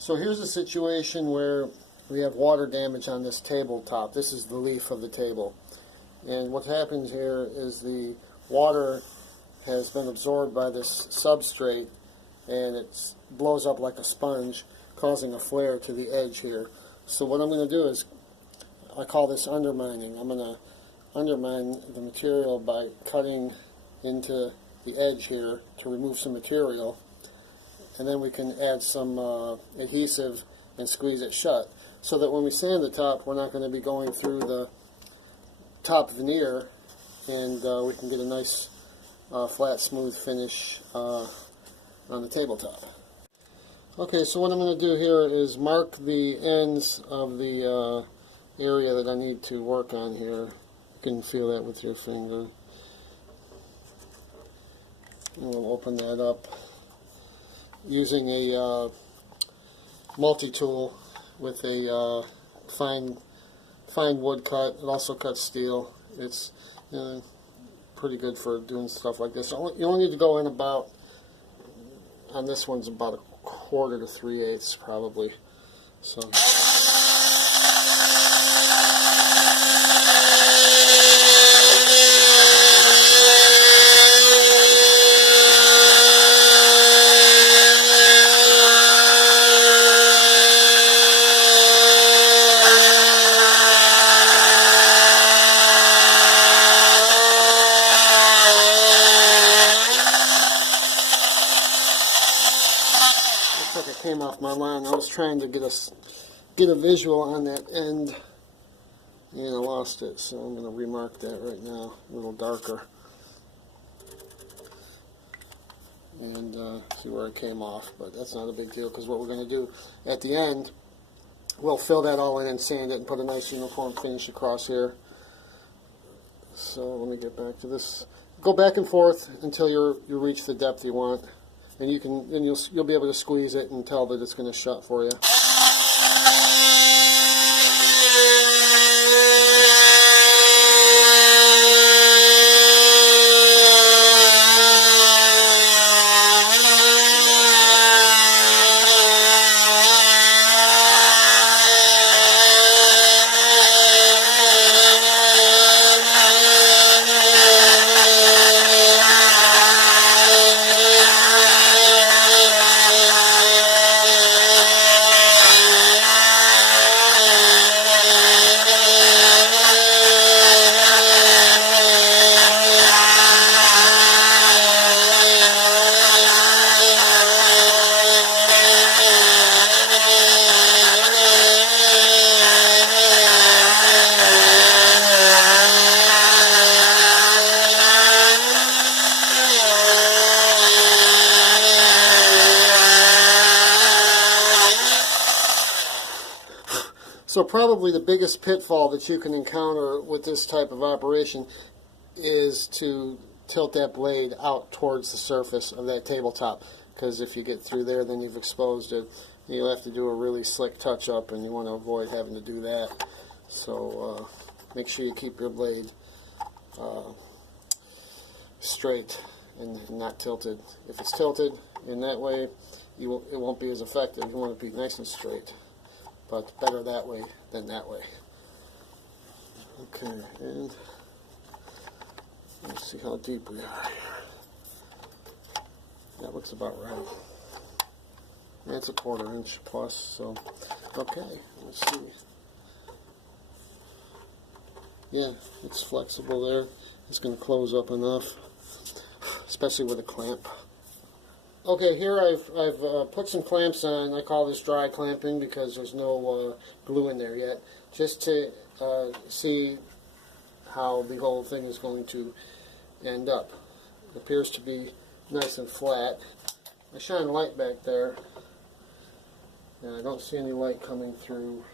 So here's a situation where we have water damage on this tabletop. This is the leaf of the table. And what happens here is the water has been absorbed by this substrate and it blows up like a sponge, causing a flare to the edge here. So what I'm going to do is, I call this undermining. I'm going to undermine the material by cutting into the edge here to remove some material, and then we can add some adhesive and squeeze it shut, so that when we sand the top, we're not going to be going through the top veneer, and we can get a nice flat, smooth finish on the tabletop. Okay, so what I'm going to do here is mark the ends of the area that I need to work on here. You can feel that with your finger. And we'll open that up using a multi-tool with a fine wood cut. It also cuts steel. It's pretty good for doing stuff like this. You only need to go in about, on this one's about a 1/4 to 3/8 probably. So. Looks like it came off my line. I was trying to get a visual on that end, and I lost it, so I'm going to remark that right now, a little darker, and see where it came off. But that's not a big deal, because what we're going to do at the end, we'll fill that all in and sand it and put a nice uniform finish across here. So let me get back to this. Go back and forth until you reach the depth you want. And you'll be able to squeeze it and tell that it's going to shut for you. So probably the biggest pitfall that you can encounter with this type of operation is to tilt that blade out towards the surface of that tabletop, because if you get through there, then you've exposed it. You'll have to do a really slick touch-up, and you want to avoid having to do that. So make sure you keep your blade straight and not tilted. If it's tilted in that way, it won't be as effective. You want it to be nice and straight. But better that way than that way. Okay, and let's see how deep we are here. That looks about right. That's a 1/4 inch plus, so okay, let's see. Yeah, it's flexible there. It's going to close up enough, especially with a clamp. Okay, here I've put some clamps on. I call this dry clamping because there's no glue in there yet, just to see how the whole thing is going to end up. It appears to be nice and flat. I shine light back there, and I don't see any light coming through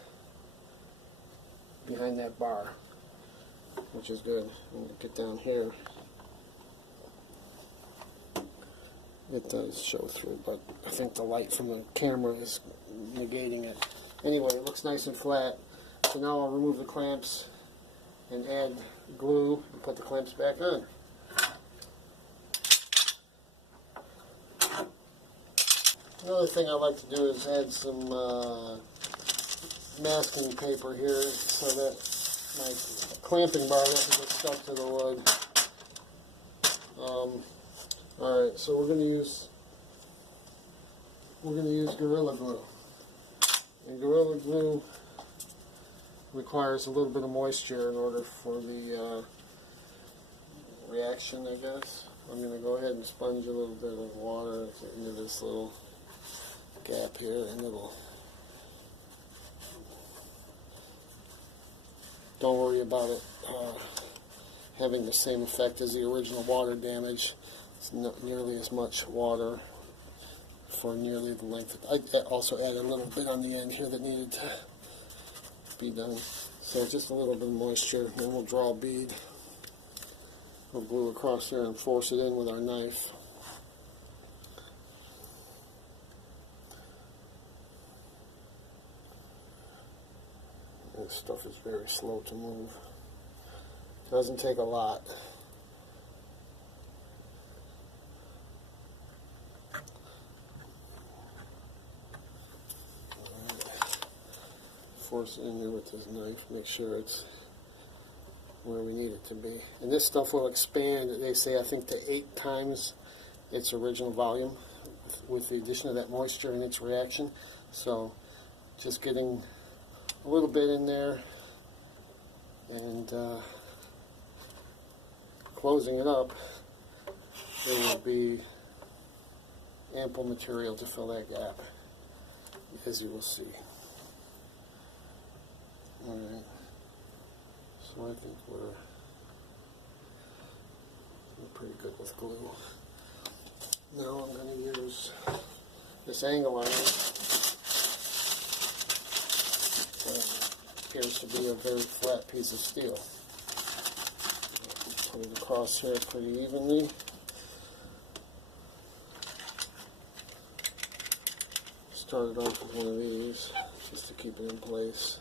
behind that bar, which is good. I'm going to get down here. It does show through, but I think the light from the camera is negating it. Anyway, it looks nice and flat. So now I'll remove the clamps and add glue and put the clamps back on. Another thing I like to do is add some masking paper here so that my clamping bar doesn't get stuck to the wood. Alright, so we're going to use Gorilla Glue. And Gorilla Glue requires a little bit of moisture in order for the reaction, I guess. I'm going to go ahead and sponge a little bit of water into this little gap here, and don't worry about it having the same effect as the original water damage. It's not nearly as much water for nearly the length. I also added a little bit on the end here that needed to be done. So just a little bit of moisture, and then we'll draw a bead. We'll glue across there and force it in with our knife. This stuff is very slow to move. Doesn't take a lot. Force it in there with this knife. Make sure it's where we need it to be. And this stuff will expand, they say, I think to 8 times its original volume with the addition of that moisture and its reaction. So just getting a little bit in there and closing it up, there will be ample material to fill that gap, as you will see. Alright, so I think we're pretty good with glue. Now I'm going to use this angle iron. Appears to be a very flat piece of steel. Put it across here pretty evenly. Started off with one of these just to keep it in place.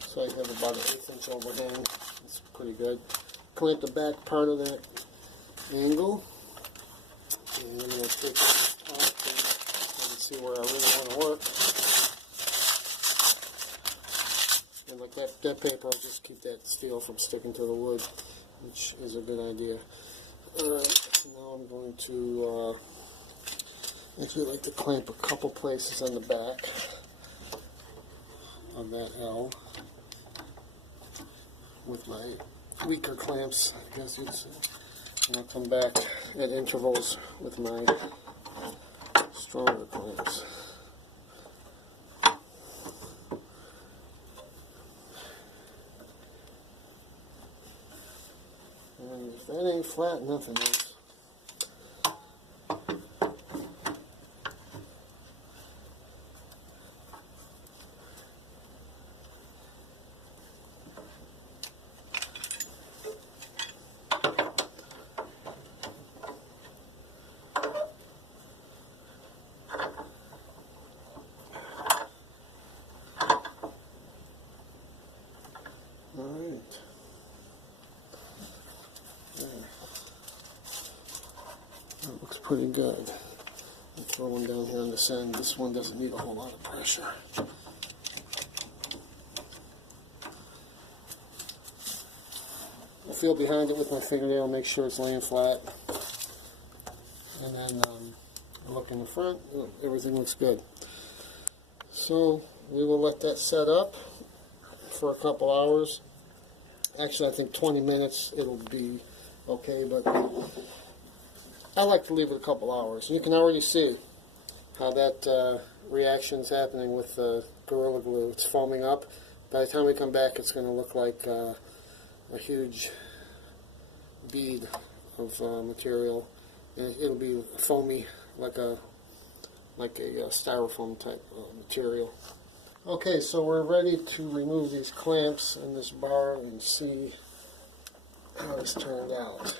So I have about an 1/8 inch overhang. It's pretty good. Clamp the back part of that angle. And I'm going to take it off and you can see where I really want to work. And like that paper will just keep that steel from sticking to the wood, which is a good idea. Alright, now I'm going to actually like to clamp a couple places on the back of that L with my weaker clamps, I guess you'd say. And I'll come back at intervals with my stronger clamps. And if that ain't flat, nothing is. Alright. There. That looks pretty good. I'll throw one down here on this end. This one doesn't need a whole lot of pressure. I'll feel behind it with my fingernail, make sure it's laying flat. And then I look in the front, everything looks good. So we will let that set up for a couple hours. Actually, I think 20 minutes it'll be okay, but I like to leave it a couple hours. You can already see how that reaction's happening with the Gorilla Glue. It's foaming up. By the time we come back, it's going to look like a huge bead of material, and it'll be foamy like a styrofoam type material. Okay, so we're ready to remove these clamps and this bar and see how this turned out.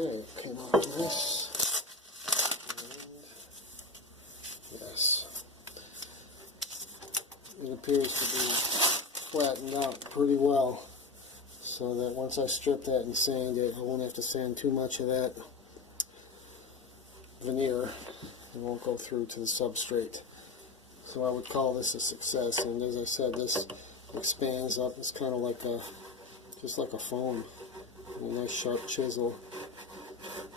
Okay, came off of this. And yes. It appears to be flattened out pretty well, so that once I strip that and sand it, I won't have to sand too much of that veneer. It won't go through to the substrate. So I would call this a success, and as I said, this expands up. It's kind of like just like a foam. A nice sharp chisel.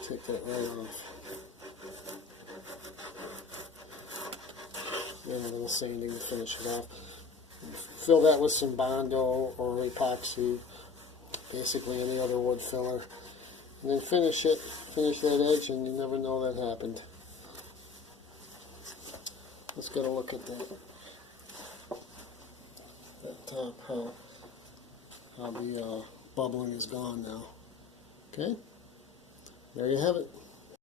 Take that right off. And a little sanding to finish it off. Fill that with some Bondo or epoxy, basically any other wood filler. And then finish it, finish that edge, and you never know that happened. Let's get a look at that top, how the bubbling is gone now. Okay, there you have it.